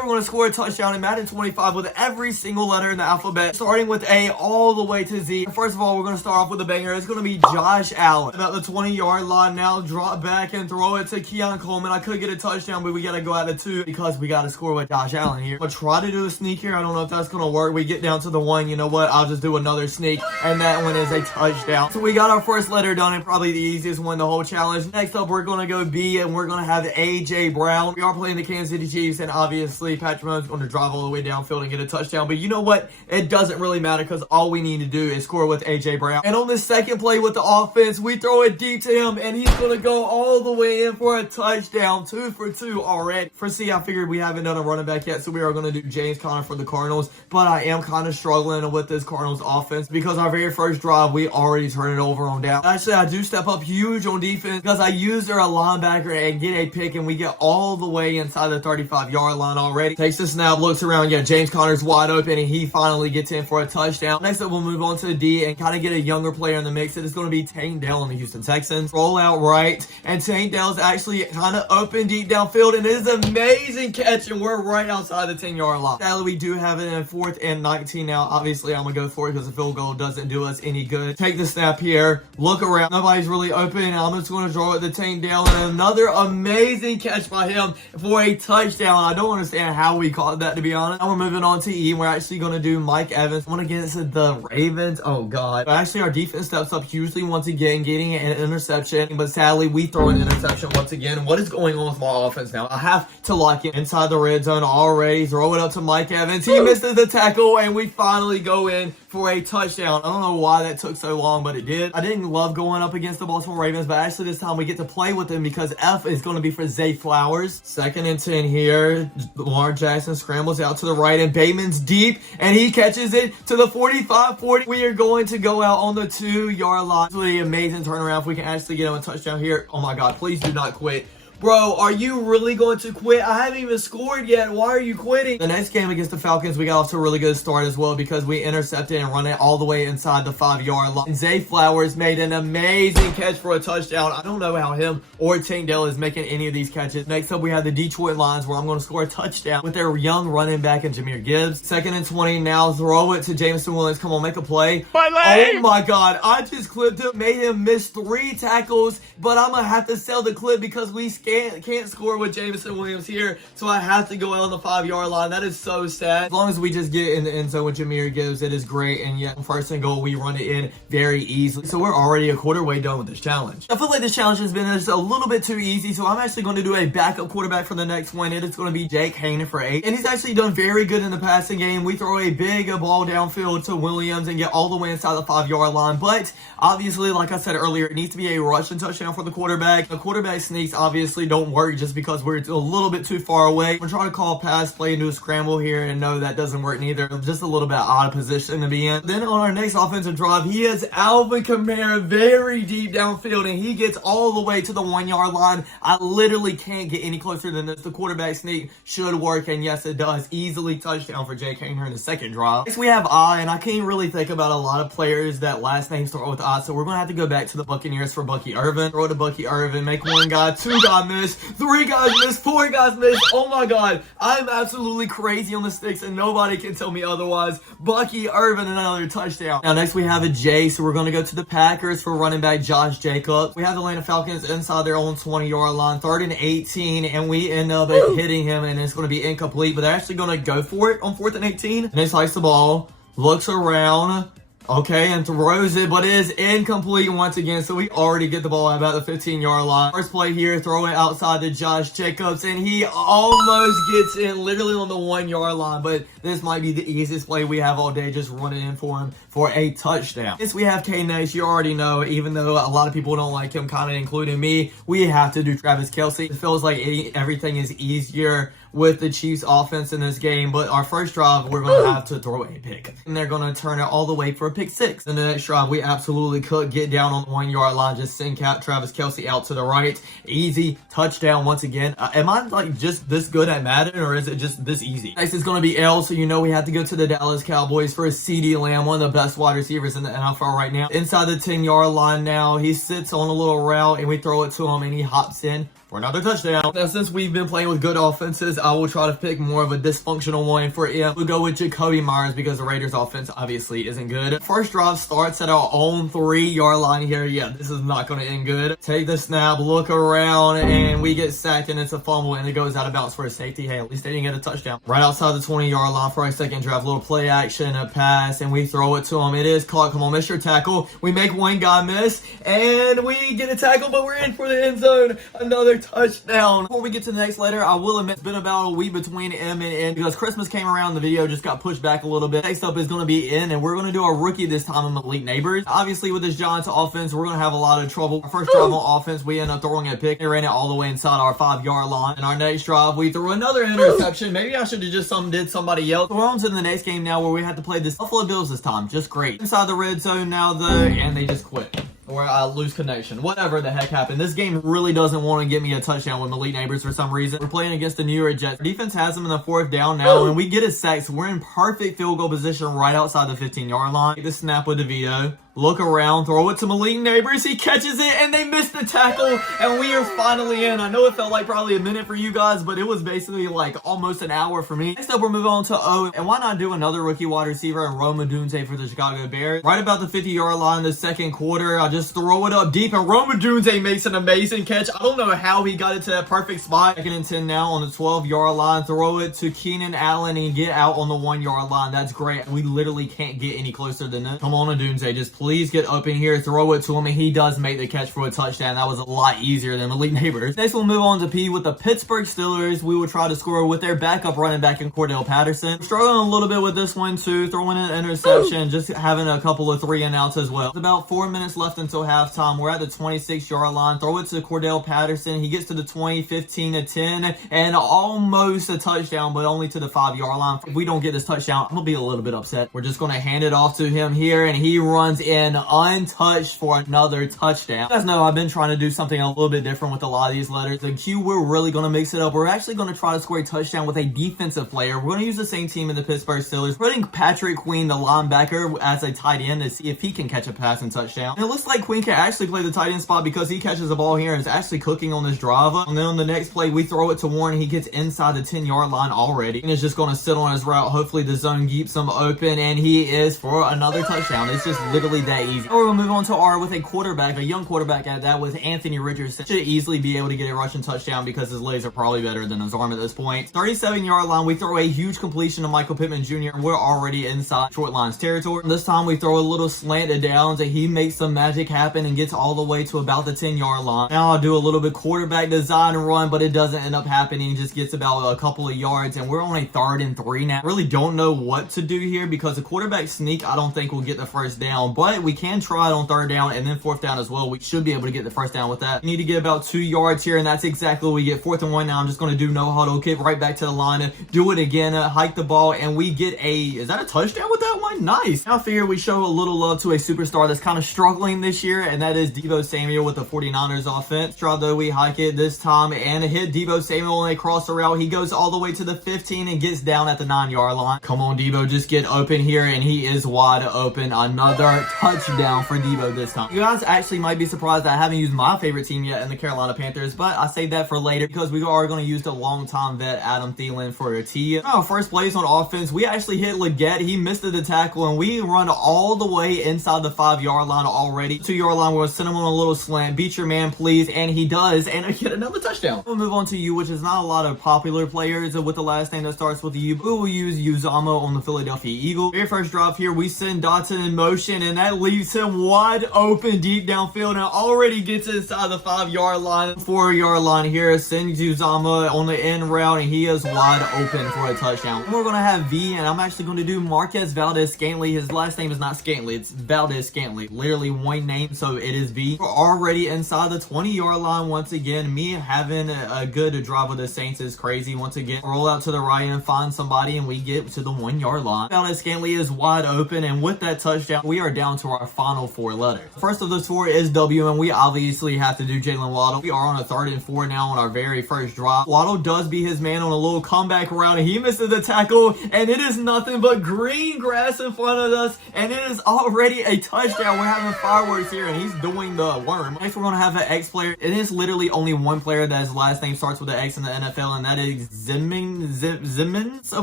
we're going to score a touchdown in Madden 25 with every single letter in the alphabet, starting with A all the way to Z. First of all, we're going to start off with a banger. It's going to be Josh Allen. About the 20-yard line now, drop back and throw it to Keon Coleman. I could get a touchdown, but we got to go out of 2 because we got to score with Josh Allen here. I'll try to do a sneak here. I don't know if that's going to work. We get down to the 1. You know what? I'll just do another sneak, and that one is a touchdown. So we got our first letter done, and probably the easiest one the whole challenge. Next up, we're going to go B, and we're going to have A.J. Brown. We are playing the Kansas City Chiefs, and obviously Patrick Mahomes is going to drive all the way downfield and get a touchdown. But you know what? It doesn't really matter because all we need to do is score with A.J. Brown. And on the second play with the offense, we throw it deep to him, and he's going to go all the way in for a touchdown. 2 for 2 already. For C, I figured we haven't done a running back yet, so we are going to do James Conner for the Cardinals. But I am kind of struggling with this Cardinals offense because our very first drive, we already turned it over on down. Actually, I do step up huge on defense because I use their linebacker and get a pick, and we get all the way inside the 35-yard line already. Takes the snap, looks around, yeah, James Conner's wide open, and he finally gets in for a touchdown. Next up, we'll move on to D and kind of get a younger player in the mix. It is going to be Tank Dell on the Houston Texans. Roll out right, and Tank Dell's actually kind of open deep downfield, and it is an amazing catch, and we're right outside the 10-yard line. Sadly, we do have it in 4th and 19 now. Obviously, I'm going to go for it because the field goal doesn't do us any good. Take the snap here, look around. Nobody's really open, and I'm just going to draw it to Tank Dell, and another amazing catch by him for a touchdown. I don't understand how we caught that, to be honest. Now we're moving on to E, and we're actually going to do Mike Evans. I'm going to get into the Ravens. Oh, God. But actually, our defense steps up hugely once again, getting an interception. But sadly, we throw an interception once again. What is going on with my offense now? I have to lock it inside the red zone already. Throw it up to Mike Evans. He misses the tackle, and we finally go in for a touchdown. I don't know why that took so long, but it did. I didn't love going up against the Baltimore Ravens, but actually this time we get to play with them because F is going to be for Zay Flowers. 2nd and 10 here. Lamar Jackson scrambles out to the right, and Bateman's deep, and he catches it to the 45-40. We are going to go out on the 2-yard line. It's really amazing turnaround if we can actually get him a touchdown here. Oh my God, please do not quit. Bro, are you really going to quit? I haven't even scored yet. Why are you quitting? The next game against the Falcons, we got off to a really good start as well because we intercepted and run it all the way inside the 5-yard line. Zay Flowers made an amazing catch for a touchdown. I don't know how him or Tank Dell is making any of these catches. Next up, we have the Detroit Lions where I'm going to score a touchdown with their young running back and Jahmyr Gibbs. 2nd and 20 now. Throw it to Jameson Williams. Come on, make a play. Oh my God. I just clipped him, made him miss 3 tackles, but I'm going to have to sell the clip because we can't score with Jameson Williams here, so I have to go out on the 5-yard line. That is so sad. As long as we just get in the end zone with Jahmyr Gibbs, it is great, and yet on 1st and goal, we run it in very easily. So we're already a quarter way done with this challenge. I feel like this challenge has been just a little bit too easy, so I'm actually going to do a backup quarterback for the next one. It is going to be Jake Hayner for 8, and he's actually done very good in the passing game. We throw a big ball downfield to Williams and get all the way inside the 5-yard line, but obviously, like I said earlier, it needs to be a rushing touchdown for the quarterback. The quarterback sneaks obviously don't work just because we're a little bit too far away. We're trying to call pass play into a scramble here, and no, that doesn't work neither. Just a little bit out of position to be in. Then on our next offensive drive, he has Alvin Kamara very deep downfield, and he gets all the way to the 1-yard line. I literally can't get any closer than this. The quarterback sneak should work, and yes, it does. Easily touchdown for Jake Hayner in the 2nd drive. Next, we have I, and I can't really think about a lot of players that last names start with I, so we're going to have to go back to the Buccaneers for Bucky Irvin. Throw to Bucky Irvin, make 1 guy, 2 guy miss, 3 guys miss, 4 guys miss. Oh my God, I'm absolutely crazy on the sticks, and nobody can tell me otherwise. Bucky Irvin, another touchdown. Now next we have a J, so we're going to go to the Packers for running back Josh Jacobs. We have the Atlanta Falcons inside their own 20-yard line, 3rd and 18, and we end up hitting him, and it's going to be incomplete, but they're actually going to go for it on 4th and 18, and he sliced the ball, looks around, okay, and throws it, but it is incomplete once again, so we already get the ball at about the 15-yard line. First play here, throw it outside to Josh Jacobs, and he almost gets in literally on the 1-yard line, but this might be the easiest play we have all day, just running in for him for a touchdown. Next, we have K Nash. You already know, even though a lot of people don't like him, kind of including me, we have to do Travis Kelce. It feels like everything is easier with the Chiefs offense in this game, but our first drive, we're going to have to throw a pick, and they're going to turn it all the way for a pick 6. In the next drive, we absolutely could get down on the 1-yard line, just send Travis Kelce out to the right. Easy touchdown once again. Am I like just this good at Madden, or is it just this easy? Next is going to be L, so you know we have to go to the Dallas Cowboys for CeeDee Lamb, one of the best wide receivers in the NFL right now. Inside the 10-yard line now, he sits on a little route, and we throw it to him, and he hops in for another touchdown. Now, since we've been playing with good offenses, I will try to pick more of a dysfunctional one for him. We'll go with Jacoby Myers because the Raiders offense obviously isn't good. First drive starts at our own 3-yard line here. Yeah, this is not going to end good. Take the snap, look around, and we get sacked, and it's a fumble, and it goes out of bounds for a safety. Hey, at least they didn't get a touchdown. Right outside the 20-yard line for our second drive, little play action, a pass, and we throw it to him. It is caught. Come on, miss your tackle. We make one guy miss, and we get a tackle, but we're in for the end zone. Another touchdown. Before we get to the next letter, I will admit it's been about a week between M and N because Christmas came around. The video just got pushed back a little bit. Next up is going to be N, and we're going to do our rookie this time in Malik Neighbors. Obviously, with this Giants offense, we're going to have a lot of trouble. Our first drive on offense, we end up throwing a pick. They ran it all the way inside our 5-yard line. And our next drive, we threw another interception. Maybe I should have just did somebody else. We're on to the next game now where we have to play the Buffalo Bills this time. Just great. Inside the red zone now, and they just quit. Or I lose connection. Whatever the heck happened. This game really doesn't want to give me a touchdown with Malik Neighbors for some reason. We're playing against the New York Jets. Our defense has them in the 4th down now, and we get a sack, so we're in perfect field goal position right outside the 15-yard line. Take the snap with DeVito. Look around, throw it to Malik Neighbors. He catches it, and they missed the tackle, and we are finally in. I know it felt like probably a minute for you guys, but it was basically like almost an hour for me. Next up, we're moving on to O, and why not do another rookie wide receiver and Rome Odunze for the Chicago Bears? Right about the 50-yard line, the second quarter, I just throw it up deep, and Rome Odunze makes an amazing catch. I don't know how he got it to that perfect spot. 2nd and 10 now on the 12-yard line. Throw it to Keenan Allen and get out on the 1-yard line. That's great. We literally can't get any closer than that. Come on, Odunze, just please get up in here, throw it to him, and he does make the catch for a touchdown. That was a lot easier than Malik Neighbors. Next, we'll move on to P with the Pittsburgh Steelers. We will try to score with their backup running back in Cordell Patterson. Struggling a little bit with this one too, throwing an interception, just having a couple of 3-and-outs as well. It's about 4 minutes left until halftime. We're at the 26-yard line. Throw it to Cordell Patterson. He gets to the 20, 15 to 10, and almost a touchdown, but only to the 5-yard line. If we don't get this touchdown, I'm gonna be a little bit upset. We're just gonna hand it off to him here, and he runs in untouched for another touchdown. You guys know I've been trying to do something a little bit different with a lot of these letters. The Q, we're really going to mix it up. We're actually going to try to score a touchdown with a defensive player. We're going to use the same team in the Pittsburgh Steelers, putting Patrick Queen, the linebacker, as a tight end to see if he can catch a pass and touchdown. And it looks like Queen can actually play the tight end spot because he catches the ball here and is actually cooking on this drive. And then on the next play, we throw it to Warren. He gets inside the 10-yard line already and is just going to sit on his route. Hopefully the zone keeps him open, and he is for another touchdown. It's just literally that easy. We're going to move on to R with a quarterback, a young quarterback at that, with Anthony Richardson. Should easily be able to get a rushing touchdown because his legs are probably better than his arm at this point. 37-yard line, we throw a huge completion to Michael Pittman Jr. We're already inside short lines territory. This time we throw a little slant to Downs, and he makes some magic happen and gets all the way to about the 10-yard line. Now I'll do a little bit quarterback design and run, but it doesn't end up happening. Just gets about a couple of yards, and we're on a 3rd and 3 now. Really don't know what to do here because the quarterback sneak I don't think will get the first down, but we can try it on 3rd down and then 4th down as well. We should be able to get the first down with that. We need to get about 2 yards here, and that's exactly what we get. 4th and 1 now. I'm just going to do no huddle, kick right back to the line, do it again, hike the ball, and we get is that a touchdown with that one? Nice. Now I figure we show a little love to a superstar that's kind of struggling this year, and that is Deebo Samuel with the 49ers offense. Try though, we hike it this time and hit Deebo Samuel and they cross the route. He goes all the way to the 15 and gets down at the 9-yard line. Come on, Deebo, just get open here, and he is wide open. Another touchdown for Deebo this time. You guys actually might be surprised that I haven't used my favorite team yet in the Carolina Panthers, but I saved that for later because we are going to use the long-time vet Adam Thielen for a T. First plays on offense, we actually hit Leggett. He missed the tackle, and we run all the way inside the 5-yard line already. 2-yard line, we're going to send him on a little slant. Beat your man, please, and he does, and I get another touchdown. We'll move on to U, which is not a lot of popular players with the last name that starts with the U. We will use Uzama on the Philadelphia Eagles. Very first drive here, we send Dotson in motion, and that leaves him wide open deep downfield, and already gets inside the 5-yard line. 4-yard line here, sends Uzama on the end route, and he is wide open for a touchdown. And we're going to have V, and I'm actually going to do Marquez Valdez-Scantling. His last name is not Scantling, it's Valdez-Scantling. Literally one name, so it is V. We're already inside the 20-yard line once again. Me having a good drive with the Saints is crazy. Once again, roll out to the right and find somebody, and we get to the 1-yard line. Valdez-Scantling is wide open, and with that touchdown, we are down to our final 4 letters. First of the 4 is W, and we obviously have to do Jalen Waddle. We are on a 3rd and 4 now on our very first drive. Waddle does beat his man on a little comeback round, and he misses the tackle, and it is nothing but green grass in front of us, and it is already a touchdown. We're having fireworks here, and he's doing the worm. Next, we're going to have an X player. It is literally only one player that his last name starts with an X in the NFL, and that is Simmons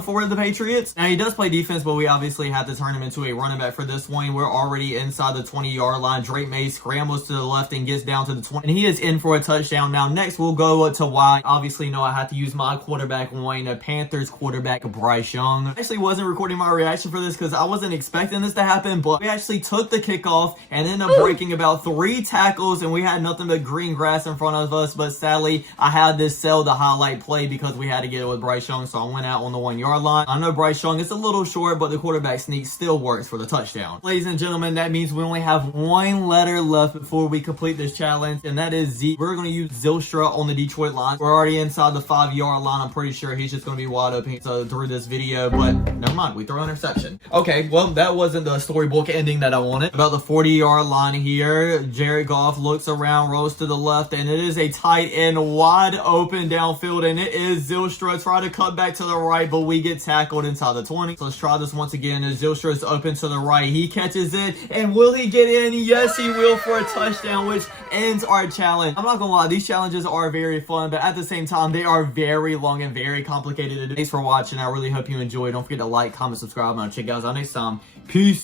for the Patriots. Now, he does play defense, but we obviously have to turn him into a running back for this one. We're already inside the 20-yard line. Drake May scrambles to the left and gets down to the 20, and he is in for a touchdown. Now, next, we'll go to Y. Obviously, no, I have to use my quarterback one, the Panthers quarterback, Bryce Young. I actually wasn't recording my reaction for this because I wasn't expecting this to happen, but we actually took the kickoff and ended up breaking about 3 tackles, and we had nothing but green grass in front of us, but sadly, I had to sell the highlight play because we had to get it with Bryce Young, so I went out on the 1-yard line. I know Bryce Young is a little short, but the quarterback sneak still works for the touchdown. Ladies and gentlemen, that means we only have 1 letter left before we complete this challenge, and that is Z. We're going to use Zylstra on the Detroit line. We're already inside the 5-yard line. I'm pretty sure he's just going to be wide open through this video, but never mind. We throw an interception. Okay, well, that wasn't the storybook ending that I wanted. About the 40-yard line here, Jared Goff looks around, rolls to the left, and it is a tight end wide open downfield, and it is Zylstra. Try to cut back to the right, but we get tackled inside the 20. So let's try this once again. Zylstra is open to the right. He catches it, and will he get in? Yes, he will for a touchdown, which ends our challenge. I'm not gonna lie, these challenges are very fun, but at the same time, they are very long and very complicated to do. Thanks for watching. I really hope you enjoyed. Don't forget to like, comment, subscribe, and I'll check you guys out next time. Peace.